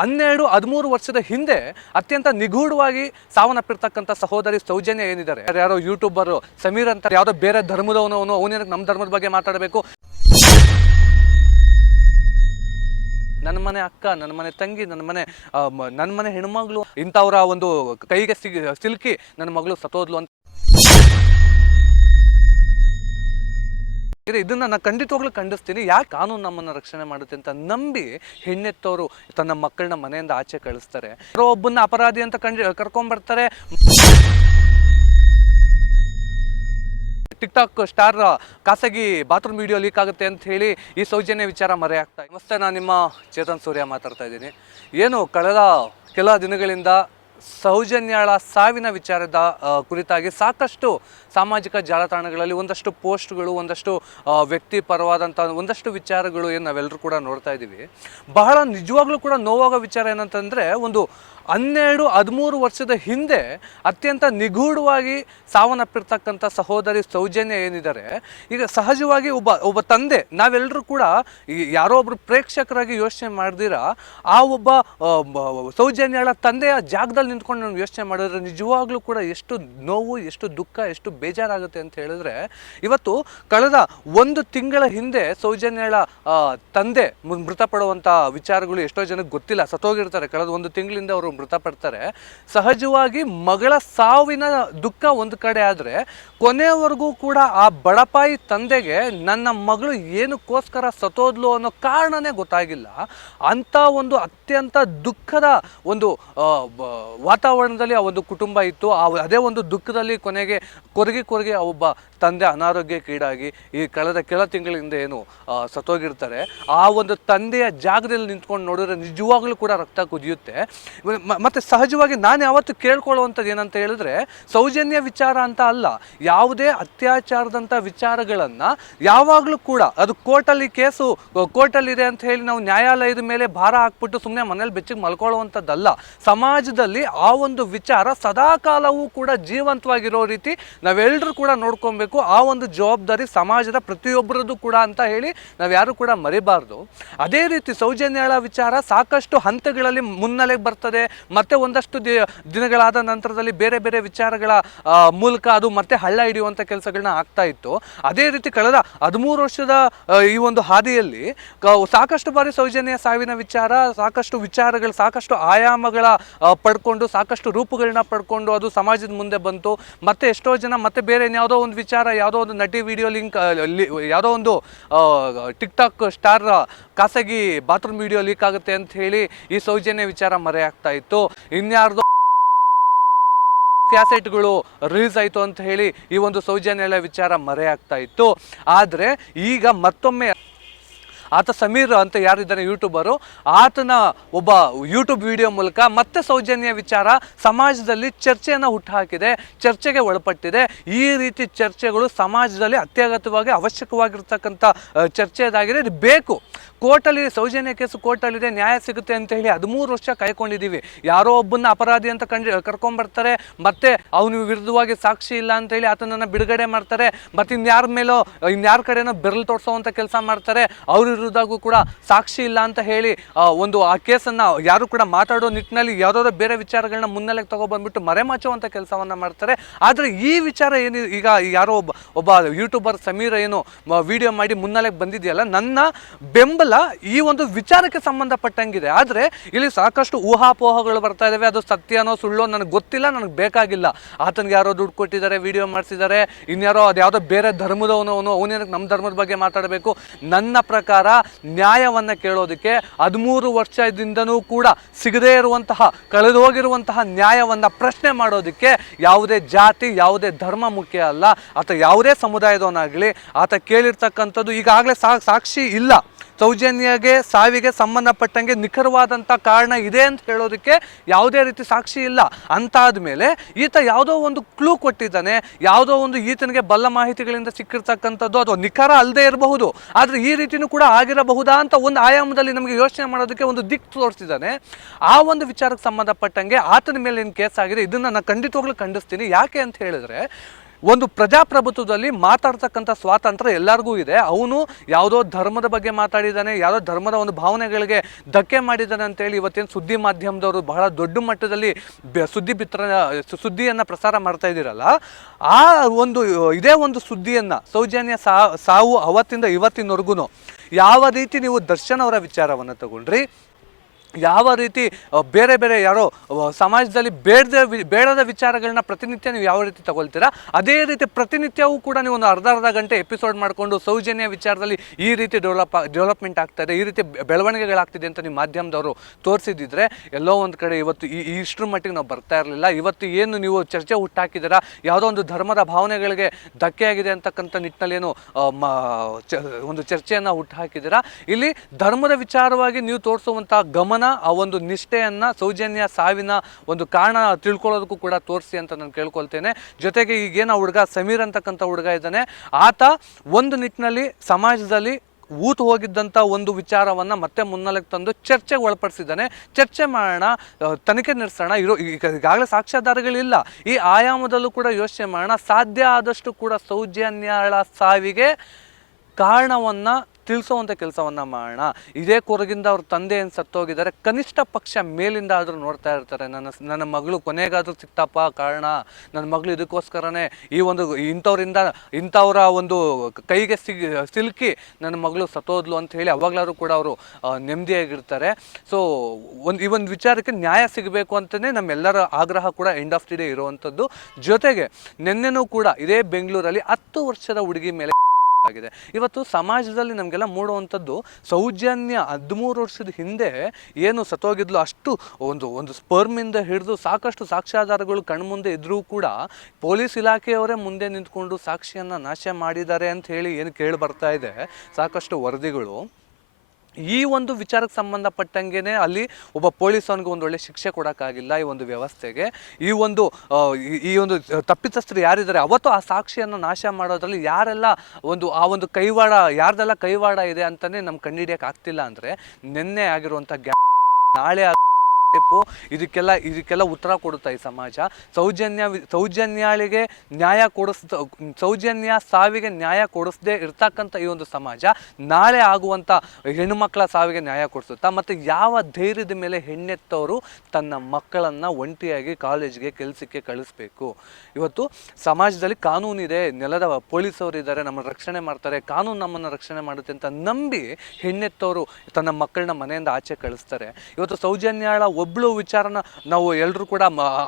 12-13 ವರ್ಷದ ಹಿಂದೆ ಅತ್ಯಂತ ನಿಗೂಢವಾಗಿ ಸಾವನ್ನಪ್ಪಿರ್ತಕ್ಕಂಥ ಸಹೋದರಿ ಸೌಜನ್ಯ ಏನಿದ್ದಾರೆ, ಯಾರೋ ಯೂಟ್ಯೂಬರ್ ಸಮೀರ್ ಅಂತ ಯಾವುದೋ ಬೇರೆ ಧರ್ಮದವನು, ಅವನೇನಕ್ಕೆ ನಮ್ಮ ಧರ್ಮದ ಬಗ್ಗೆ ಮಾತಾಡಬೇಕು, ನನ್ನ ಮನೆ ಅಕ್ಕ, ನನ್ನ ಮನೆ ತಂಗಿ, ನನ್ನ ಮನೆ ಹೆಣ್ಮಗಳು ಇಂಥವರ ಒಂದು ಕೈಗೆ ಸಿಲುಕಿ ನನ್ನ ಮಗಳು ಸತ್ತೋದ್ಲು ಅಂತ ಇದನ್ನ ನಾನು ಖಂಡಿತವಾಗ್ಲೂ ಖಂಡಿಸ್ತೀನಿ. ಯಾಕೆ ಕಾನೂನು ನಮ್ಮನ್ನು ರಕ್ಷಣೆ ಮಾಡುತ್ತೆ ಅಂತ ನಂಬಿ ಹೆಣ್ಣೆತ್ತವರು ತನ್ನ ಮಕ್ಕಳನ್ನ ಮನೆಯಿಂದ ಆಚೆ ಕಳಿಸ್ತಾರೆ. ಒಬ್ಬನ್ನ ಅಪರಾಧಿ ಅಂತ ಕರ್ಕೊಂಡ್ಬರ್ತಾರೆ. ಟಿಕ್ಟಾಕ್ ಸ್ಟಾರ್ ಖಾಸಗಿ ಬಾತ್ರೂಮ್ ವಿಡಿಯೋ ಲೀಕ್ ಆಗುತ್ತೆ ಅಂತ ಹೇಳಿ ಈ ಸೌಜನ್ಯ ವಿಚಾರ ಮರೆಯಾಗ್ತಾ. ನಮಸ್ತೆ, ನಾನು ನಿಮ್ಮ ಚೇತನ್ ಸೂರ್ಯ ಮಾತಾಡ್ತಾ ಇದ್ದೀನಿ. ಏನು ಕಳೆದ ಕೆಲ ದಿನಗಳಿಂದ ಸೌಜನ್ಯಳ ಸಾವಿನ ವಿಚಾರದ ಕುರಿತಾಗಿ ಸಾಕಷ್ಟು ಸಾಮಾಜಿಕ ಜಾಲತಾಣಗಳಲ್ಲಿ ಒಂದಷ್ಟು ಪೋಸ್ಟ್ಗಳು, ಒಂದಷ್ಟು ವ್ಯಕ್ತಿ ಪರವಾದಂಥ ಒಂದಷ್ಟು ವಿಚಾರಗಳು ಏನು ನಾವೆಲ್ಲರೂ ಕೂಡ ನೋಡ್ತಾ ಇದ್ದೀವಿ. ಬಹಳ ನಿಜವಾಗ್ಲೂ ಕೂಡ ನೋವಾಗೋ ವಿಚಾರ ಏನಂತಂದರೆ, ಒಂದು 12-13 ವರ್ಷದ ಹಿಂದೆ ಅತ್ಯಂತ ನಿಗೂಢವಾಗಿ ಸಾವನ್ನಪ್ಪಿರ್ತಕ್ಕಂಥ ಸಹೋದರಿ ಸೌಜನ್ಯ ಏನಿದ್ದಾರೆ, ಈಗ ಸಹಜವಾಗಿ ಒಬ್ಬ ತಂದೆ, ನಾವೆಲ್ಲರೂ ಕೂಡ ಯಾರೋ ಒಬ್ಬರು ಪ್ರೇಕ್ಷಕರಾಗಿ ಯೋಚನೆ ಮಾಡ್ದಿರ ಆ ಒಬ್ಬ ಸೌಜನ್ಯಳ ತಂದೆಯ ಜಾಗದಲ್ಲಿ ನಿಂತ್ಕೊಂಡು ನಾವು ಯೋಚನೆ ಮಾಡಿದ್ರೆ ನಿಜವಾಗ್ಲೂ ಕೂಡ ಎಷ್ಟು ನೋವು, ಎಷ್ಟು ದುಃಖ, ಎಷ್ಟು ಬೇಜಾರಾಗುತ್ತೆ ಅಂತ ಹೇಳಿದ್ರೆ, ಇವತ್ತು ಕಳೆದ 1 ತಿಂಗಳ ಹಿಂದೆ ಸೌಜನ್ಯಳ ತಂದೆ ಮೃತಪಡುವಂಥ ವಿಚಾರಗಳು ಎಷ್ಟೋ ಜನಕ್ಕೆ ಗೊತ್ತಿಲ್ಲ. ಸತ್ತೋಗಿರ್ತಾರೆ, ಕಳೆದ 1 ತಿಂಗಳಿಂದ ಅವರು ಮೃತಪಡ್ತಾರೆ. ಸಹಜವಾಗಿ ಮಗಳ ಸಾವಿನ ದುಃಖ ಒಂದು ಕಡೆ ಆದರೆ, ಕೊನೆಯವರೆಗೂ ಕೂಡ ಆ ಬಡಪಾಯಿ ತಂದೆಗೆ ನನ್ನ ಮಗಳು ಏನಕ್ಕೋಸ್ಕರ ಸತ್ತೋದ್ಲು ಅನ್ನೋ ಕಾರಣನೇ ಗೊತ್ತಾಗಿಲ್ಲ. ಅಂಥ ಒಂದು ಅತ್ಯಂತ ದುಃಖದ ಒಂದು ವಾತಾವರಣದಲ್ಲಿ ಆ ಒಂದು ಕುಟುಂಬ ಇತ್ತು. ಅದೇ ಒಂದು ದುಃಖದಲ್ಲಿ ಕೊನೆಗೆ ಕೊರಗಿ ಒಬ್ಬ ತಂದೆ ಅನಾರೋಗ್ಯಕ್ಕೀಡಾಗಿ ಈ ಕಳೆದ ಕೆಲ ತಿಂಗಳಿಂದ ಏನು ಸತ್ತೋಗಿರ್ತಾರೆ. ಆ ಒಂದು ತಂದೆಯ ಜಾಗದಲ್ಲಿ ನಿಂತ್ಕೊಂಡು ನೋಡಿದ್ರೆ ನಿಜವಾಗ್ಲೂ ಕೂಡ ರಕ್ತ ಕುದಿಯುತ್ತೆ. ಮತ್ತು ಸಹಜವಾಗಿ ನಾನು ಯಾವತ್ತು ಕೇಳ್ಕೊಳ್ಳುವಂಥದ್ದು ಏನಂತ ಹೇಳಿದ್ರೆ, ಸೌಜನ್ಯ ವಿಚಾರ ಅಂತ ಅಲ್ಲ, ಯಾವುದೇ ಅತ್ಯಾಚಾರದಂಥ ವಿಚಾರಗಳನ್ನು ಯಾವಾಗಲೂ ಕೂಡ ಅದು ಕೋರ್ಟಲ್ಲಿದೆ ಅಂತ ಹೇಳಿ ನಾವು ನ್ಯಾಯಾಲಯದ ಮೇಲೆ ಭಾರ ಹಾಕ್ಬಿಟ್ಟು ಸುಮ್ಮನೆ ಮನೇಲಿ ಬೆಚ್ಚಿಗೆ ಮಲ್ಕೊಳ್ಳುವಂಥದ್ದಲ್ಲ. ಸಮಾಜದಲ್ಲಿ ಆ ಒಂದು ವಿಚಾರ ಸದಾಕಾಲವೂ ಕೂಡ ಜೀವಂತವಾಗಿರೋ ರೀತಿ ನಾವೆಲ್ಲರೂ ಕೂಡ ನೋಡ್ಕೊಬೇಕು. ಆ ಒಂದು ಜವಾಬ್ದಾರಿ ಸಮಾಜದ ಪ್ರತಿಯೊಬ್ಬರದ್ದು ಕೂಡ ಅಂತ ಹೇಳಿ ನಾವ್ಯಾರು ಕೂಡ ಮರಿಬಾರ್ದು. ಅದೇ ರೀತಿ ಸೌಜನ್ಯಳ ವಿಚಾರ ಸಾಕಷ್ಟು ಹಂತಗಳಲ್ಲಿ ಮುನ್ನೆಲೆಗೆ ಬರ್ತದೆ. ಮತ್ತೆ ಒಂದಷ್ಟು ದಿನಗಳಾದ ನಂತರದಲ್ಲಿ ಬೇರೆ ಬೇರೆ ವಿಚಾರಗಳ ಮೂಲಕ ಅದು ಮತ್ತೆ ಹಳ್ಳ ಹಿಡಿಯುವಂಥ ಕೆಲಸಗಳನ್ನ ಆಗ್ತಾ ಇತ್ತು. ಅದೇ ರೀತಿ ಕಳೆದ 13 ವರ್ಷದ ಈ ಒಂದು ಹಾದಿಯಲ್ಲಿ ಸಾಕಷ್ಟು ಬಾರಿ ಸೌಜನ್ಯ ಸಾವಿನ ವಿಚಾರ, ಸಾಕಷ್ಟು ವಿಚಾರಗಳು, ಸಾಕಷ್ಟು ಆಯಾಮಗಳ ಪಡ್ಕೊಂಡು, ಸಾಕಷ್ಟು ರೂಪಗಳನ್ನ ಪಡ್ಕೊಂಡು ಅದು ಸಮಾಜದ ಮುಂದೆ ಬಂತು. ಮತ್ತೆ ಎಷ್ಟೋ ಜನ ಮತ್ತೆ ಬೇರೆ ಯಾವುದೋ ಒಂದು ವಿಚಾರ, ಯಾವುದೋ ಒಂದು ನಟಿ ವಿಡಿಯೋ ಲಿಂಕ್, ಯಾವುದೋ ಒಂದು ಟಿಕ್ಟಾಕ್ ಸ್ಟಾರ್ ಖಾಸಗಿ ಬಾತ್ರೂಮ್ ವಿಡಿಯೋ ಲೀಕ್ ಆಗುತ್ತೆ ಅಂತ ಹೇಳಿ ಈ ಸೌಜನ್ಯ ವಿಚಾರ ಮರೆಯಾಗ್ತಾ ಇತ್ತು. ಇನ್ಯಾರ್ದೋ ಕ್ಯಾಸೆಟ್ಗಳು ರಿಲೀಸ್ ಆಯಿತು ಅಂತ ಹೇಳಿ ಈ ಒಂದು ಸೌಜನ್ಯಳ ವಿಚಾರ ಮರೆಯಾಗ್ತಾ ಇತ್ತು. ಆದರೆ ಈಗ ಮತ್ತೊಮ್ಮೆ ಆತ ಸಮೀರ್ ಅಂತ ಯಾರಿದ್ದಾನೆ ಯೂಟ್ಯೂಬರು, ಆತನ ಒಬ್ಬ ಯೂಟ್ಯೂಬ್ ವಿಡಿಯೋ ಮೂಲಕ ಮತ್ತೆ ಸೌಜನ್ಯ ವಿಚಾರ ಸಮಾಜದಲ್ಲಿ ಚರ್ಚೆಯನ್ನು ಹುಟ್ಟುಹಾಕಿದೆ, ಚರ್ಚೆಗೆ ಒಳಪಟ್ಟಿದೆ. ಈ ರೀತಿ ಚರ್ಚೆಗಳು ಸಮಾಜದಲ್ಲಿ ಅತ್ಯಗತ್ಯವಾಗಿ ಅವಶ್ಯಕವಾಗಿರ್ತಕ್ಕಂಥ ಚರ್ಚೆದಾಗಿದೆ. ಇದು ಬೇಕು. ಕೋರ್ಟಲ್ಲಿ ಸೌಜನ್ಯ ಕೇಸು ಕೋರ್ಟಲ್ಲಿದೆ, ನ್ಯಾಯ ಸಿಗುತ್ತೆ ಅಂತ ಹೇಳಿ 13 ವರ್ಷ ಕಾಯ್ಕೊಂಡಿದ್ದೀವಿ. ಯಾರೋ ಒಬ್ಬನ್ನ ಅಪರಾಧಿ ಅಂತ ಕರ್ಕೊಂಡ್ಬರ್ತಾರೆ, ಮತ್ತೆ ಅವನು ವಿರುದ್ಧವಾಗಿ ಸಾಕ್ಷಿ ಇಲ್ಲ ಅಂತ ಹೇಳಿ ಆತನನ್ನು ಬಿಡುಗಡೆ ಮಾಡ್ತಾರೆ. ಮತ್ತು ಇನ್ಯಾರ ಕಡೆನೋ ಬೆರಳು ತೋರಿಸೋವಂಥ ಕೆಲಸ ಮಾಡ್ತಾರೆ. ಅವ್ರ ವಿರುದ್ಧಗೂ ಕೂಡ ಸಾಕ್ಷಿ ಇಲ್ಲ ಅಂತ ಹೇಳಿ ಆ ಕೇಸನ್ನು ಯಾರು ಕೂಡ ಮಾತಾಡೋ ನಿಟ್ಟಿನಲ್ಲಿ ಯಾವುದಾದ್ರೂ ಬೇರೆ ವಿಚಾರಗಳನ್ನ ಮುನ್ನೆಲೆಗೆ ತಗೊಬಂದ್ಬಿಟ್ಟು ಮರೆಮಾಚುವಂಥ ಕೆಲಸವನ್ನು ಮಾಡ್ತಾರೆ. ಆದರೆ ಈ ವಿಚಾರ ಏನು ಈಗ ಯಾರೋ ಒಬ್ಬ ಯೂಟ್ಯೂಬರ್ ಸಮೀರ್ ಏನು ವಿಡಿಯೋ ಮಾಡಿ ಮುನ್ನೆಲೆಗೆ ಬಂದಿದೆಯಲ್ಲ, ನನ್ನ ಬೆಂಬಲ ಈ ಒಂದು ವಿಚಾರಕ್ಕೆ ಸಂಬಂಧಪಟ್ಟಂಗಿದೆ. ಆದರೆ ಇಲ್ಲಿ ಸಾಕಷ್ಟು ಊಹಾಪೋಹಗಳು ಬರ್ತಾ ಇದಾವೆ. ಅದು ಸತ್ಯನೋ ಸುಳ್ಳೋ ನನಗೆ ಗೊತ್ತಿಲ್ಲ, ನನಗೆ ಬೇಕಾಗಿಲ್ಲ. ಆತನಿಗೆ ಯಾರೋ ದುಡ್ಡು ಕೊಟ್ಟಿದ್ದಾರೆ, ವಿಡಿಯೋ ಮಾಡಿಸಿದ್ದಾರೆ, ಇನ್ಯಾರೋ ಅದು ಯಾವುದೋ ಬೇರೆ ಧರ್ಮದವನು, ಅವನೇನಕ್ಕೆ ನಮ್ಮ ಧರ್ಮದ ಬಗ್ಗೆ ಮಾತಾಡಬೇಕು. ನನ್ನ ಪ್ರಕಾರ ನ್ಯಾಯವನ್ನು ಕೇಳೋದಕ್ಕೆ 13 ವರ್ಷದಿಂದನೂ ಕೂಡ ಸಿಗದೇ ಇರುವಂತಹ, ಕಳೆದು ಹೋಗಿರುವಂತಹ ನ್ಯಾಯವನ್ನು ಪ್ರಶ್ನೆ ಮಾಡೋದಕ್ಕೆ ಯಾವುದೇ ಜಾತಿ, ಯಾವುದೇ ಧರ್ಮ ಮುಖ್ಯ ಅಲ್ಲ. ಆತ ಯಾವುದೇ ಸಮುದಾಯದವನಾಗಲಿ, ಆತ ಕೇಳಿರ್ತಕ್ಕಂಥದ್ದು ಈಗಾಗಲೇ ಸಾಕ್ಷಿ ಇಲ್ಲ. ಸೌಜನ್ಯಗೆ ಸಾವಿಗೆ ಸಂಬಂಧಪಟ್ಟಂಗೆ ನಿಖರವಾದಂಥ ಕಾರಣ ಇದೆ ಅಂತ ಹೇಳೋದಕ್ಕೆ ಯಾವುದೇ ರೀತಿ ಸಾಕ್ಷಿ ಇಲ್ಲ. ಅಂತಾದ ಮೇಲೆ ಈತ ಯಾವುದೋ ಒಂದು ಕ್ಲೂ ಕೊಟ್ಟಿದ್ದಾನೆ, ಯಾವುದೋ ಒಂದು ಈತನಿಗೆ ಬಲ್ಲ ಮಾಹಿತಿಗಳಿಂದ ಸಿಕ್ಕಿರ್ತಕ್ಕಂಥದ್ದು ಅದು ನಿಖರ ಅಲ್ಲದೆ ಇರಬಹುದು, ಆದರೆ ಈ ರೀತಿಯೂ ಕೂಡ ಆಗಿರಬಹುದಾ ಅಂತ ಒಂದು ಆಯಾಮದಲ್ಲಿ ನಮಗೆ ಯೋಚನೆ ಮಾಡೋದಕ್ಕೆ ಒಂದು ದಿಕ್ಕು ತೋರಿಸಿದ್ದಾನೆ. ಆ ಒಂದು ವಿಚಾರಕ್ಕೆ ಸಂಬಂಧಪಟ್ಟಂಗೆ ಆತನ ಮೇಲೆ ಏನು ಕೇಸ್ ಆಗಿದೆ, ಇದನ್ನು ನಾನು ಖಂಡಿತವಾಗ್ಲೂ ಖಂಡಿಸ್ತೀನಿ. ಯಾಕೆ ಅಂತ ಹೇಳಿದ್ರೆ, ಒಂದು ಪ್ರಜಾಪ್ರಭುತ್ವದಲ್ಲಿ ಮಾತಾಡ್ತಕ್ಕಂಥ ಸ್ವಾತಂತ್ರ್ಯ ಎಲ್ಲರಿಗೂ ಇದೆ. ಅವನು ಯಾವುದೋ ಧರ್ಮದ ಬಗ್ಗೆ ಮಾತಾಡಿದ್ದಾನೆ, ಯಾವುದೋ ಧರ್ಮದ ಒಂದು ಭಾವನೆಗಳಿಗೆ ಧಕ್ಕೆ ಮಾಡಿದ್ದಾನೆ ಅಂತೇಳಿ ಇವತ್ತೇನು ಸುದ್ದಿ ಮಾಧ್ಯಮದವರು ಬಹಳ ದೊಡ್ಡ ಮಟ್ಟದಲ್ಲಿ ಸುದ್ದಿಯನ್ನು ಪ್ರಸಾರ ಮಾಡ್ತಾ ಇದ್ದೀರಲ್ಲ, ಆ ಒಂದು ಇದೇ ಒಂದು ಸುದ್ದಿಯನ್ನು ಸೌಜನ್ಯ ಸಾವು ಅವತ್ತಿಂದ ಇವತ್ತಿನವರೆಗೂ ಯಾವ ರೀತಿ ನೀವು ದರ್ಶನ್ ಅವರ ವಿಚಾರವನ್ನು ತಗೊಂಡ್ರಿ, ಯಾವ ರೀತಿ ಬೇರೆ ಬೇರೆ ಯಾರೋ ಸಮಾಜದಲ್ಲಿ ಬೇಡದ ವಿಚಾರಗಳನ್ನ ಪ್ರತಿನಿತ್ಯ ನೀವು ಯಾವ ರೀತಿ ತಗೊಳ್ತೀರಾ, ಅದೇ ರೀತಿ ಪ್ರತಿನಿತ್ಯವೂ ಕೂಡ ನೀವು ಒಂದು ಅರ್ಧ ಗಂಟೆ ಎಪಿಸೋಡ್ ಮಾಡಿಕೊಂಡು ಸೌಜನ್ಯ ವಿಚಾರದಲ್ಲಿ ಈ ರೀತಿ ಡೆವಲಪ್ಮೆಂಟ್ ಆಗ್ತಾ ಇದೆ, ಈ ರೀತಿ ಬೆಳವಣಿಗೆಗಳಾಗ್ತಿದೆ ಅಂತ ನೀವು ಮಾಧ್ಯಮದವರು ತೋರಿಸಿದ್ರೆ ಎಲ್ಲೋ ಒಂದು ಕಡೆ ಇವತ್ತು ಇಷ್ಟರ ಮಟ್ಟಿಗೆ ನಾವು ಬರ್ತಾ ಇರಲಿಲ್ಲ. ಇವತ್ತು ಏನು ನೀವು ಚರ್ಚೆ ಹುಟ್ಟಾಕಿದ್ದೀರಾ, ಯಾವುದೋ ಒಂದು ಧರ್ಮದ ಭಾವನೆಗಳಿಗೆ ಧಕ್ಕೆಯಾಗಿದೆ ಅಂತಕ್ಕಂಥ ನಿಟ್ಟಿನಲ್ಲಿ ಏನು ಒಂದು ಚರ್ಚೆಯನ್ನು ಹುಟ್ಟುಹಾಕಿದ್ದೀರಾ. ಇಲ್ಲಿ ಧರ್ಮದ ವಿಚಾರವಾಗಿ ನೀವು ತೋರಿಸುವಂಥ ಗಮನ, ಆ ಒಂದು ನಿಷ್ಠೆಯನ್ನ ಸೌಜನ್ಯ ಸಾವಿನ ಒಂದು ಕಾರಣ ತಿಳ್ಕೊಳ್ಳೋದಕ್ಕೂ ಕೂಡ ತೋರಿಸಿ ಅಂತ ನಾನು ಕೇಳ್ಕೊಳ್ತೇನೆ. ಜೊತೆಗೆ ಈಗೇನೋ ಹುಡುಗ ಸಮೀರ್ ಅಂತಕ್ಕಂಥ ಹುಡುಗ ಇದ್ದಾನೆ, ಆತ ಒಂದು ನಿಟ್ಟಿನಲ್ಲಿ ಸಮಾಜದಲ್ಲಿ ಊತು ಹೋಗಿದ್ದಂಥ ಒಂದು ವಿಚಾರವನ್ನು ಮತ್ತೆ ಮುನ್ನೆಲೆಗೆ ತಂದು ಚರ್ಚೆಗೆ ಒಳಪಡಿಸಿದ್ದಾನೆ. ಚರ್ಚೆ ಮಾಡೋಣ, ತನಿಖೆ ನಡೆಸೋಣ, ಈಗಾಗಲೇ ಸಾಕ್ಷ್ಯಾಧಾರಗಳಿಲ್ಲ, ಈ ಆಯಾಮದಲ್ಲೂ ಕೂಡ ಯೋಚನೆ ಮಾಡೋಣ, ಸಾಧ್ಯ ಆದಷ್ಟು ಕೂಡ ಸೌಜನ್ಯಳ ಸಾವಿಗೆ ಕಾರಣವನ್ನು ತಿಳಿಸೋವಂಥ ಕೆಲಸವನ್ನು ಮಾಡೋಣ. ಇದೇ ಕೊರಗಿಂದ ಅವ್ರ ತಂದೆ ಏನು ಸತ್ತೋಗಿದ್ದಾರೆ, ಕನಿಷ್ಠ ಪಕ್ಷ ಮೇಲಿಂದ ಆದರೂ ನೋಡ್ತಾ ಇರ್ತಾರೆ, ನನ್ನ ಮಗಳು ಕೊನೆಗಾದರೂ ಸಿಕ್ತಪ್ಪ ಕಾರಣ, ನನ್ನ ಮಗಳು ಇದಕ್ಕೋಸ್ಕರನೇ ಈ ಒಂದು ಇಂಥವರ ಒಂದು ಕೈಗೆ ಸಿಲುಕಿ ನನ್ನ ಮಗಳು ಸತ್ತೋದ್ಲು ಅಂತ ಹೇಳಿ ಅವಾಗಲಾದ್ರೂ ಕೂಡ ಅವರು ನೆಮ್ಮದಿಯಾಗಿರ್ತಾರೆ. ಸೊ ಈ ಒಂದು ವಿಚಾರಕ್ಕೆ ನ್ಯಾಯ ಸಿಗಬೇಕು ಅಂತಲೇ ನಮ್ಮೆಲ್ಲರ ಆಗ್ರಹ ಕೂಡ ಎಂಡ್ ಆಫ್ ದಿ ಡೇ ಇರುವಂಥದ್ದು. ಜೊತೆಗೆ ನಿನ್ನೆನೂ ಕೂಡ ಇದೇ ಬೆಂಗಳೂರಲ್ಲಿ 10 ವರ್ಷದ ಹುಡುಗಿ ಮೇಲೆ ಆಗಿದೆ. ಇವತ್ತು ಸಮಾಜದಲ್ಲಿ ನಮಗೆಲ್ಲ ಮೂಡುವಂಥದ್ದು, ಸೌಜನ್ಯ 13 ವರ್ಷದ ಹಿಂದೆ ಏನು ಸತ್ತೋಗಿದ್ಲು, ಅಷ್ಟು ಒಂದು ಸ್ಪರ್ಮಿಂದ ಹಿಡಿದು ಸಾಕಷ್ಟು ಸಾಕ್ಷ್ಯಾಧಾರಗಳು ಕಣ್ಮುಂದೆ ಇದ್ರೂ ಕೂಡ ಪೊಲೀಸ್ ಇಲಾಖೆಯವರೇ ಮುಂದೆ ನಿಂತ್ಕೊಂಡು ಸಾಕ್ಷಿಯನ್ನು ನಾಶ ಮಾಡಿದ್ದಾರೆ ಅಂತ ಹೇಳಿ ಏನು ಕೇಳಿ ಬರ್ತಾ ಇದೆ ಸಾಕಷ್ಟು ವರದಿಗಳು. ಈ ಒಂದು ವಿಚಾರಕ್ಕೆ ಸಂಬಂಧಪಟ್ಟಂಗೆ ಅಲ್ಲಿ ಒಬ್ಬ ಪೊಲೀಸವನಿಗೆ ಒಂದು ಒಳ್ಳೆ ಶಿಕ್ಷೆ ಕೊಡೋಕ್ಕಾಗಿಲ್ಲ ಈ ಒಂದು ವ್ಯವಸ್ಥೆಗೆ. ಈ ಒಂದು ತಪ್ಪಿತಸ್ಥರು ಯಾರಿದ್ದಾರೆ ಅವತ್ತು ಆ ಸಾಕ್ಷಿಯನ್ನು ನಾಶ ಮಾಡೋದ್ರಲ್ಲಿ ಯಾರೆಲ್ಲ ಒಂದು ಕೈವಾಡ, ಯಾರ್ದೆಲ್ಲ ಕೈವಾಡ ಇದೆ ಅಂತಲೇ ನಮ್ಗೆ ಕಂಡುಹಿಡಿಯೋಕೆ ಆಗ್ತಿಲ್ಲ ಅಂದರೆ, ನಿನ್ನೆ ಆಗಿರುವಂಥ ನಾಳೆ ಇದಕ್ಕೆಲ್ಲ ಉತ್ತರ ಕೊಡುತ್ತಾ ಈ ಸಮಾಜ. ಸೌಜನ್ಯಾಳಿಗೆ ನ್ಯಾಯ ಸೌಜನ್ಯ ಸಾವಿಗೆ ನ್ಯಾಯ ಕೊಡಿಸದೇ ಇರ್ತಕ್ಕಂಥ ಈ ಒಂದು ಸಮಾಜ ನಾಳೆ ಆಗುವಂಥ ಹೆಣ್ಣುಮಕ್ಕಳ ಸಾವಿಗೆ ನ್ಯಾಯ ಕೊಡಿಸುತ್ತಾ? ಮತ್ತು ಯಾವ ಧೈರ್ಯದ ಮೇಲೆ ಹೆಣ್ಣೆತ್ತವರು ತನ್ನ ಮಕ್ಕಳನ್ನು ಒಂಟಿಯಾಗಿ ಕಾಲೇಜ್ಗೆ ಕೆಲಸಕ್ಕೆ ಕಳಿಸ್ಬೇಕು? ಇವತ್ತು ಸಮಾಜದಲ್ಲಿ ಕಾನೂನಿದೆ, ನೆಲದ ಪೊಲೀಸವರು ಇದ್ದಾರೆ, ನಮ್ಮನ್ನು ರಕ್ಷಣೆ ಮಾಡ್ತಾರೆ, ಕಾನೂನು ನಮ್ಮನ್ನು ರಕ್ಷಣೆ ಮಾಡುತ್ತೆ ಅಂತ ನಂಬಿ ಹೆಣ್ಣೆತ್ತವರು ತನ್ನ ಮಕ್ಕಳನ್ನ ಮನೆಯಿಂದ ಆಚೆ ಕಳಿಸ್ತಾರೆ. ಇವತ್ತು ಸೌಜನ್ಯಾಳ ಒಬ್ಬಳು ವಿಚಾರನ ನಾವು ಎಲ್ಲರೂ ಕೂಡ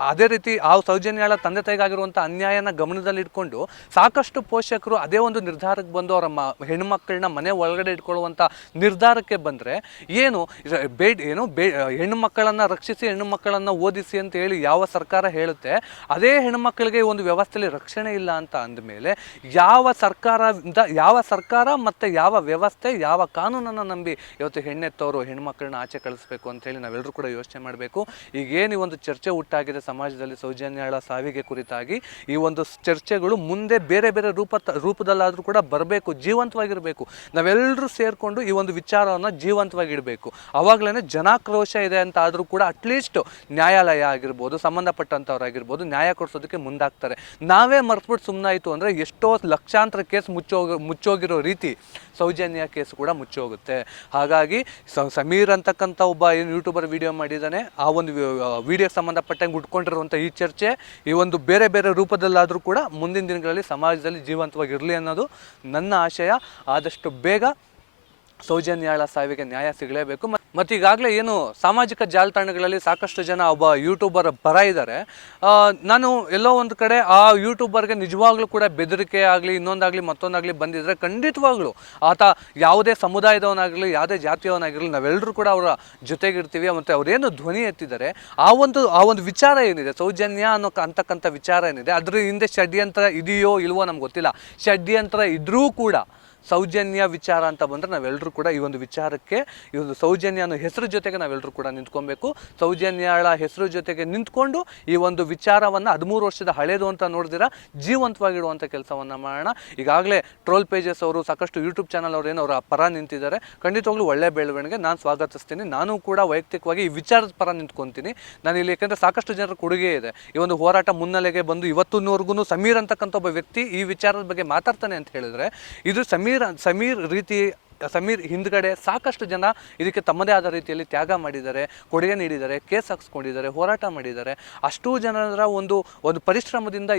ಅದೇ ರೀತಿ ಆ ಸೌಜನ್ಯಾಳ ತಂದೆ ತಾಯಿಗಾಗಿರುವಂಥ ಅನ್ಯಾಯನ ಗಮನದಲ್ಲಿಟ್ಕೊಂಡು ಸಾಕಷ್ಟು ಪೋಷಕರು ಅದೇ ಒಂದು ನಿರ್ಧಾರಕ್ಕೆ ಬಂದು ಅವರ ಹೆಣ್ಣುಮಕ್ಕಳನ್ನ ಮನೆ ಒಳಗಡೆ ಇಟ್ಕೊಳ್ಳುವಂಥ ನಿರ್ಧಾರಕ್ಕೆ ಬಂದರೆ ಹೆಣ್ಣು ಮಕ್ಕಳನ್ನು ರಕ್ಷಿಸಿ, ಹೆಣ್ಣು ಮಕ್ಕಳನ್ನು ಓದಿಸಿ ಅಂತ ಹೇಳಿ ಯಾವ ಸರ್ಕಾರ ಹೇಳುತ್ತೆ, ಅದೇ ಹೆಣ್ಣುಮಕ್ಕಳಿಗೆ ಒಂದು ವ್ಯವಸ್ಥೆಯಲ್ಲಿ ರಕ್ಷಣೆ ಇಲ್ಲ ಅಂತ ಅಂದಮೇಲೆ ಯಾವ ಸರ್ಕಾರ ಮತ್ತು ಯಾವ ವ್ಯವಸ್ಥೆ, ಯಾವ ಕಾನೂನನ್ನು ನಂಬಿ ಇವತ್ತು ಹೆಣ್ಣೆತ್ತವರು ಹೆಣ್ಮಕ್ಳನ್ನ ಆಚೆ ಕಳಿಸ್ಬೇಕು ಅಂತೇಳಿ ನಾವೆಲ್ಲರೂ ಕೂಡ ಯೋಚನೆ ಮಾಡಬೇಕು. ಈಗೇನು ಒಂದು ಚರ್ಚೆ ಹುಟ್ಟಾಗಿದೆ ಸಮಾಜದಲ್ಲಿ ಸೌಜನ್ಯಾಳ ಸಾವಿಗೆ ಕುರಿತಾಗಿ, ಈ ಒಂದು ಚರ್ಚೆಗಳು ಮುಂದೆ ಬೇರೆ ಬೇರೆ ರೂಪದಲ್ಲಾದರೂ ಕೂಡ ಬರಬೇಕು, ಜೀವಂತವಾಗಿರಬೇಕು. ನಾವೆಲ್ಲರೂ ಸೇರಿಕೊಂಡು ಈ ಒಂದು ವಿಚಾರವನ್ನು ಜೀವಂತವಾಗಿಡಬೇಕು. ಆವಾಗಲೇ ಜನಾಕ್ರೋಶ ಇದೆ ಅಂತ ಆದರೂ ಕೂಡ ಅಟ್ಲೀಸ್ಟ್ ನ್ಯಾಯಾಲಯ ಆಗಿರ್ಬೋದು, ಸಂಬಂಧಪಟ್ಟಂಥವ್ರಾಗಿರ್ಬೋದು ನ್ಯಾಯ ಕೊಡಿಸೋದಕ್ಕೆ ಮುಂದಾಗ್ತಾರೆ. ನಾವೇ ಮರ್ತ್ಬಿಟ್ಟು ಸುಮ್ಮನಾಯಿತು ಅಂದರೆ ಎಷ್ಟೋ ಲಕ್ಷಾಂತರ ಕೇಸ್ ಮುಚ್ಚೋಗಿರೋ ರೀತಿ ಸೌಜನ್ಯ ಕೇಸ್ ಕೂಡ ಮುಚ್ಚೋಗುತ್ತೆ. ಹಾಗಾಗಿ ಸಮೀರ್ ಅಂತಕ್ಕಂಥ ಒಬ್ಬ ಏನು ಯೂಟ್ಯೂಬರ್ ವಿಡಿಯೋ ಮಾಡಿದ್ದಾನೆ, ಆ ಒಂದು ವಿಡಿಯೋಗೆ ಸಂಬಂಧಪಟ್ಟಂಗೆ ಉಟ್ಕೊಂಡಿರುವಂಥ ಈ ಚರ್ಚೆ ಈ ಒಂದು ಬೇರೆ ಬೇರೆ ರೂಪದಲ್ಲಾದರೂ ಕೂಡ ಮುಂದಿನ ದಿನಗಳಲ್ಲಿ ಸಮಾಜದಲ್ಲಿ ಜೀವಂತವಾಗಿರಲಿ ಅನ್ನೋದು ನನ್ನ ಆಶಯ. ಆದಷ್ಟು ಬೇಗ ಸೌಜನ್ಯಾಳ ಸಾವಿಗೆ ನ್ಯಾಯ ಸಿಗಲೇಬೇಕು. ಮತ್ತು ಈಗಾಗಲೇ ಏನು ಸಾಮಾಜಿಕ ಜಾಲತಾಣಗಳಲ್ಲಿ ಸಾಕಷ್ಟು ಜನ ಒಬ್ಬ ಯೂಟ್ಯೂಬರ್ ಪರ ಇದ್ದಾರೆ. ನಾನು ಎಲ್ಲೋ ಒಂದು ಕಡೆ ಆ ಯೂಟ್ಯೂಬರ್ಗೆ ನಿಜವಾಗ್ಲೂ ಕೂಡ ಬೆದರಿಕೆ ಆಗಲಿ, ಇನ್ನೊಂದಾಗಲಿ ಮತ್ತೊಂದಾಗಲಿ ಬಂದಿದ್ದರೆ ಖಂಡಿತವಾಗ್ಲೂ ಆತ ಯಾವುದೇ ಸಮುದಾಯದವನಾಗಲಿ, ಯಾವುದೇ ಜಾತಿಯವನಾಗಿರಲಿ, ನಾವೆಲ್ಲರೂ ಕೂಡ ಅವರ ಜೊತೆಗಿರ್ತೀವಿ. ಮತ್ತು ಅವರೇನು ಧ್ವನಿ ಎತ್ತಿದ್ದಾರೆ, ಆ ಒಂದು ವಿಚಾರ ಏನಿದೆ, ಸೌಜನ್ಯ ಅಂತಕ್ಕಂಥ ವಿಚಾರ ಏನಿದೆ, ಅದ್ರ ಹಿಂದೆ ಷಡ್ಯಂತ್ರ ಇದೆಯೋ ಇಲ್ವೋ ನಮ್ಗೆ ಗೊತ್ತಿಲ್ಲ. ಷಡ್ಯಂತ್ರ ಇದ್ರೂ ಕೂಡ ಸೌಜನ್ಯ ವಿಚಾರ ಅಂತ ಬಂದರೆ ನಾವೆಲ್ಲರೂ ಕೂಡ ಈ ಒಂದು ವಿಚಾರಕ್ಕೆ, ಈ ಒಂದು ಸೌಜನ್ಯ ಅನ್ನೋ ಹೆಸರು ಜೊತೆಗೆ ನಾವೆಲ್ಲರೂ ಕೂಡ ನಿಂತ್ಕೊಬೇಕು. ಸೌಜನ್ಯಳ ಹೆಸರು ಜೊತೆಗೆ ನಿಂತ್ಕೊಂಡು ಈ ಒಂದು ವಿಚಾರವನ್ನು 13 ವರ್ಷದ ಹಳೇದು ಅಂತ ನೋಡಿದಿರ ಜೀವಂತವಾಗಿಡುವಂಥ ಕೆಲಸವನ್ನು ಮಾಡೋಣ. ಈಗಾಗಲೇ ಟ್ರೋಲ್ ಪೇಜಸ್ ಅವರು, ಸಾಕಷ್ಟು ಯೂಟ್ಯೂಬ್ ಚಾನಲ್ ಅವರು ಅವರ ಪರ ನಿಂತಿದ್ದಾರೆ. ಖಂಡಿತವಾಗ್ಲೂ ಒಳ್ಳೆ ಬೆಳವಣಿಗೆ, ನಾನು ಸ್ವಾಗತಿಸ್ತೀನಿ. ನಾನು ಕೂಡ ವೈಯಕ್ತಿಕವಾಗಿ ಈ ವಿಚಾರದ ಪರ ನಿಂತ್ಕೊತೀನಿ ನಾನು ಇಲ್ಲಿ. ಯಾಕೆಂದರೆ ಸಾಕಷ್ಟು ಜನರ ಕೊಡುಗೆ ಇದೆ ಈ ಒಂದು ಹೋರಾಟ ಮುನ್ನೆಲೆಗೆ ಬಂದು. ಇವತ್ತಿನವರೆಗೂ ಸಮೀರ್ ಅಂತಕ್ಕಂಥ ಒಬ್ಬ ವ್ಯಕ್ತಿ ಈ ವಿಚಾರದ ಬಗ್ಗೆ ಮಾತಾಡ್ತಾನೆ ಅಂತ ಹೇಳಿದ್ರೆ, ಇದು ಸಮೀರ್ ರೀತಿ, ಸಮೀರ್ ಹಿಂದ್ಗಡೆ ಸಾಕಷ್ಟು ಜನ ಇದಕ್ಕೆ ತಮ್ಮದೇ ಆದ ರೀತಿಯಲ್ಲಿ ತ್ಯಾಗ ಮಾಡಿದ್ದಾರೆ, ಕೊಡುಗೆ ನೀಡಿದ್ದಾರೆ, ಕೇಸ್ ಹಾಕ್ಸ್ಕೊಂಡಿದ್ದಾರೆ, ಹೋರಾಟ ಮಾಡಿದ್ದಾರೆ. ಅಷ್ಟೂ ಜನರ ಒಂದು ಪರಿಶ್ರಮದಿಂದ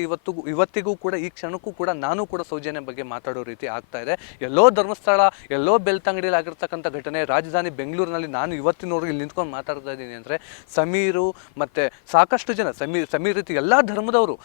ಇವತ್ತಿಗೂ ಕೂಡ, ಈ ಕ್ಷಣಕ್ಕೂ ಕೂಡ ನಾನು ಕೂಡ ಸೌಜನ್ಯ ಬಗ್ಗೆ ಮಾತಾಡೋ ರೀತಿ ಆಗ್ತಾ ಇದೆ. ಎಲ್ಲೋ ಧರ್ಮಸ್ಥಳ, ಎಲ್ಲೋ ಬೆಳ್ತಂಗಡಿಯಲ್ಲಿ ಆಗಿರ್ತಕ್ಕಂಥ ಘಟನೆ ರಾಜಧಾನಿ ಬೆಂಗಳೂರಿನಲ್ಲಿ ನಾನು ಇವತ್ತಿನವರೆಗೂ ಇಲ್ಲಿ ನಿಂತ್ಕೊಂಡು ಮಾತಾಡ್ತಾ ಇದ್ದೀನಿ ಅಂದರೆ, ಸಮೀರು ಮತ್ತು ಸಾಕಷ್ಟು ಜನ ಸಮೀರ್ ರೀತಿ ಎಲ್ಲ ಧರ್ಮದವರು,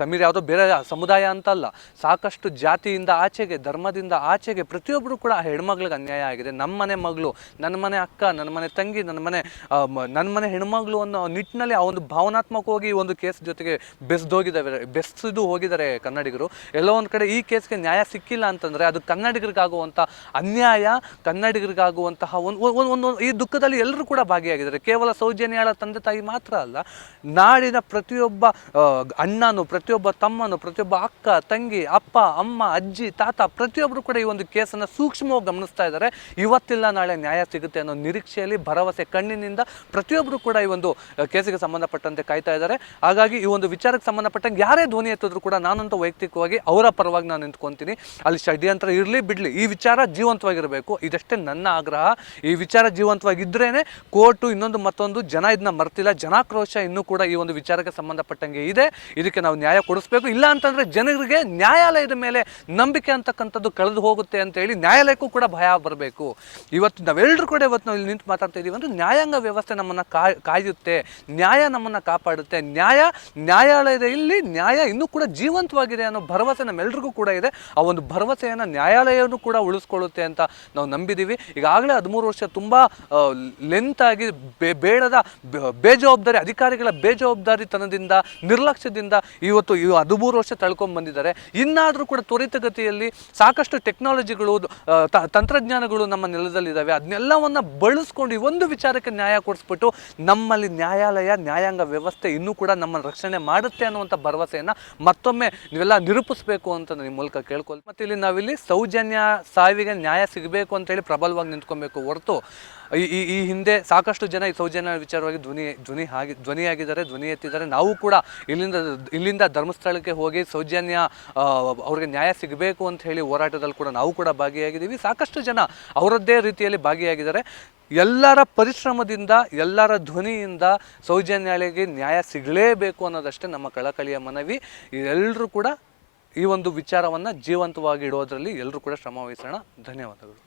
ಸಮೀರ್ ಯಾವುದೋ ಬೇರೆ ಸಮುದಾಯ ಅಂತಲ್ಲ, ಸಾಕಷ್ಟು ಜಾತಿಯಿಂದ ಆಚೆಗೆ, ಧರ್ಮದಿಂದ ಆಚೆಗೆ ಪ್ರತಿಯೊಬ್ಬರು ಕೂಡ ಆ ಹೆಣ್ಮಕ್ಳಿಗೆ ಅನ್ಯಾಯ ಆಗಿದೆ. ನಮ್ಮ ಮನೆ ಮಗಳು, ನನ್ನ ಮನೆ ಅಕ್ಕ, ನನ್ನ ಮನೆ ತಂಗಿ, ನನ್ನ ಮನೆ ಹೆಣ್ಮಗಳು ಅನ್ನೋ ನಿಟ್ಟಿನಲ್ಲಿ ಆ ಒಂದು ಭಾವನಾತ್ಮಕವಾಗಿ ಈ ಒಂದು ಕೇಸ್ ಜೊತೆಗೆ ಬೆಸ್ದು ಹೋಗಿದ್ದಾರೆ ಕನ್ನಡಿಗರು. ಎಲ್ಲೋ ಒಂದು ಕಡೆ ಈ ಕೇಸ್ಗೆ ನ್ಯಾಯ ಸಿಕ್ಕಿಲ್ಲ ಅಂತಂದರೆ ಅದು ಕನ್ನಡಿಗರಿಗಾಗುವಂಥ ಅನ್ಯಾಯ, ಕನ್ನಡಿಗರಿಗಾಗುವಂತಹ ಒಂದು ಈ ದುಃಖದಲ್ಲಿ ಎಲ್ಲರೂ ಕೂಡ ಭಾಗಿಯಾಗಿದ್ದಾರೆ. ಕೇವಲ ಸೌಜನ್ಯಳ ತಂದೆ ತಾಯಿ ಮಾತ್ರ ಅಲ್ಲ, ನಾಡಿನ ಪ್ರತಿಯೊಬ್ಬ ಅಣ್ಣನು, ಪ್ರತಿಯೊಬ್ಬ ತಮ್ಮನು, ಪ್ರತಿಯೊಬ್ಬ ಅಕ್ಕ, ತಂಗಿ, ಅಪ್ಪ, ಅಮ್ಮ, ಅಜ್ಜಿ, ತಾತ ಪ್ರತಿಯೊಬ್ಬರು ಕೂಡ ಈ ಒಂದು ಕೇಸನ್ನು ಸೂಕ್ಷ್ಮವಾಗಿ ಗಮನಿಸ್ತಾ ಇದ್ದಾರೆ. ಇವತ್ತಿಲ್ಲ ನಾಳೆ ನ್ಯಾಯ ಸಿಗುತ್ತೆ ಅನ್ನೋ ನಿರೀಕ್ಷೆಯಲ್ಲಿ, ಭರವಸೆ ಕಣ್ಣಿನಿಂದ ಪ್ರತಿಯೊಬ್ಬರು ಕೂಡ ಈ ಒಂದು ಕೇಸಿಗೆ ಸಂಬಂಧಪಟ್ಟಂತೆ ಕಾಯ್ತಾ ಇದ್ದಾರೆ. ಹಾಗಾಗಿ ಈ ಒಂದು ವಿಚಾರಕ್ಕೆ ಸಂಬಂಧಪಟ್ಟಂಗೆ ಯಾರೇ ಧ್ವನಿ ಎತ್ತಿದ್ರು ಕೂಡ ನಾನಂತೂ ವೈಯಕ್ತಿಕವಾಗಿ ಅವರ ಪರವಾಗಿ ನಾನು ನಿಂತ್ಕೊತೀನಿ. ಅಲ್ಲಿ ಷಡ್ಯಂತ್ರ ಇರಲಿ ಬಿಡಲಿ, ಈ ವಿಚಾರ ಜೀವಂತವಾಗಿರಬೇಕು, ಇದಷ್ಟೇ ನನ್ನ ಆಗ್ರಹ. ಈ ವಿಚಾರ ಜೀವಂತವಾಗಿದ್ರೇನೆ ಕೋರ್ಟು ಇನ್ನೊಂದು ಮತ್ತೊಂದು, ಜನ ಇದನ್ನ ಮರ್ತಿಲ್ಲ, ಜನಾಕ್ರೋಶ ಇನ್ನೂ ಕೂಡ ಈ ಒಂದು ವಿಚಾರಕ್ಕೆ ಸಂಬಂಧಪಟ್ಟಂಗೆ ಇದೆ. ಇದಕ್ಕೆ ನಾವು ನ್ಯಾಯ ಕೊಡಿಸ್ಬೇಕು. ಇಲ್ಲ ಅಂತಂದ್ರೆ ಜನರಿಗೆ ನ್ಯಾಯಾಲಯದ ಮೇಲೆ ನಂಬಿಕೆ ಅಂತಕ್ಕಂಥದ್ದು ಕಳೆದು ಹೋಗುತ್ತೆ ಅಂತ ಹೇಳಿ ನ್ಯಾಯಾಲಯಕ್ಕೂ ಕೂಡ ಭಯ ಬರಬೇಕು. ಇವತ್ತು ನಾವೆಲ್ಲರೂ ಕೂಡ ನಾವು ಇಲ್ಲಿ ನಿಂತು ಮಾತಾಡ್ತಾ ಇದ್ದೀವಿ ಅಂದ್ರೆ, ನ್ಯಾಯಾಂಗ ವ್ಯವಸ್ಥೆ ನಮ್ಮನ್ನು ಕಾಯುತ್ತೆ, ನ್ಯಾಯ ನಮ್ಮನ್ನು ಕಾಪಾಡುತ್ತೆ, ನ್ಯಾಯಾಲಯದ ಇಲ್ಲಿ ನ್ಯಾಯ ಇನ್ನೂ ಕೂಡ ಜೀವಂತವಾಗಿದೆ ಅನ್ನೋ ಭರವಸೆ ನಮ್ಮೆಲ್ರಿಗೂ ಕೂಡ ಇದೆ. ಆ ಒಂದು ಭರವಸೆಯನ್ನು ನ್ಯಾಯಾಲಯನೂ ಕೂಡ ಉಳಿಸ್ಕೊಳ್ಳುತ್ತೆ ಅಂತ ನಾವು ನಂಬಿದ್ದೀವಿ. ಈಗಾಗಲೇ 13 ವರ್ಷ ತುಂಬ ಲೆಂತಾಗಿ ಬೇಡದ ಬೇಜವಾಬ್ದಾರಿ ಅಧಿಕಾರಿಗಳ ಬೇಜವಾಬ್ದಾರಿತನದಿಂದ, ನಿರ್ಲಕ್ಷ್ಯದಿಂದ ಇವತ್ತು 13 ವರ್ಷ ತಳ್ಕೊಂಡು ಬಂದಿದ್ದಾರೆ. ಇನ್ನಾದರೂ ಕೂಡ ತ್ವರಿತಗತಿಯಲ್ಲಿ ಸಾಕಷ್ಟು ಟೆಕ್ನಾಲಜಿಗಳು, ತಂತ್ರಜ್ಞಾನಗಳು ನಮ್ಮ ನೆಲದಲ್ಲಿದ್ದಾವೆ. ಅದನ್ನೆಲ್ಲವನ್ನು ಬಳಸ್ಕೊಂಡು ಈ ಒಂದು ವಿಚಾರಕ್ಕೆ ನ್ಯಾಯ ಕೊಡಿಸ್ಬಿಟ್ಟು ನಮ್ಮಲ್ಲಿ ನ್ಯಾಯಾಂಗ ವ್ಯವಸ್ಥೆ ಇನ್ನೂ ಕೂಡ ನಮ್ಮನ್ನು ರಕ್ಷಣೆ ಮಾಡುತ್ತೆ ಅನ್ನುವಂಥ ಭರವಸೆಯನ್ನು ಮತ್ತೊಮ್ಮೆ ನೀವೆಲ್ಲ ನಿರೂಪಿಸಬೇಕು ಅಂತ ನಿಮ್ಮ ಮೂಲಕ ಕೇಳ್ಕೊಳ್ತೀನಿ. ಮತ್ತು ಇಲ್ಲಿ ನಾವಿಲ್ಲಿ ಸೌಜನ್ಯ ಸಾವಿಗೆ ನ್ಯಾಯ ಸಿಗಬೇಕು ಅಂತೇಳಿ ಪ್ರಬಲವಾಗಿ ನಿಂತ್ಕೊಬೇಕು ಹೊರತು, ಈ ಹಿಂದೆ ಸಾಕಷ್ಟು ಜನ ಈ ಸೌಜನ್ಯ ವಿಚಾರವಾಗಿ ಧ್ವನಿಯಾಗಿದ್ದಾರೆ, ಧ್ವನಿ ಎತ್ತಿದ್ದಾರೆ. ನಾವು ಕೂಡ ಇಲ್ಲಿಂದ ಧರ್ಮಸ್ಥಳಕ್ಕೆ ಹೋಗಿ ಸೌಜನ್ಯ ಅವ್ರಿಗೆ ನ್ಯಾಯ ಸಿಗಬೇಕು ಅಂತ ಹೇಳಿ ಹೋರಾಟದಲ್ಲಿ ಕೂಡ ನಾವು ಕೂಡ ಭಾಗಿಯಾಗಿದ್ದೀವಿ. ಸಾಕಷ್ಟು ಜನ ಅವರದ್ದೇ ರೀತಿಯಲ್ಲಿ ಭಾಗಿಯಾಗಿದ್ದಾರೆ. ಎಲ್ಲರ ಪರಿಶ್ರಮದಿಂದ, ಎಲ್ಲರ ಧ್ವನಿಯಿಂದ ಸೌಜನ್ಯಳಿಗೆ ನ್ಯಾಯ ಸಿಗಲೇಬೇಕು ಅನ್ನೋದಷ್ಟೇ ನಮ್ಮ ಕಳಕಳಿಯ ಮನವಿ. ಎಲ್ಲರೂ ಕೂಡ ಈ ಒಂದು ವಿಚಾರವನ್ನು ಜೀವಂತವಾಗಿ ಇಡೋದ್ರಲ್ಲಿ ಎಲ್ಲರೂ ಕೂಡ ಶ್ರಮ ವಹಿಸೋಣ. ಧನ್ಯವಾದಗಳು.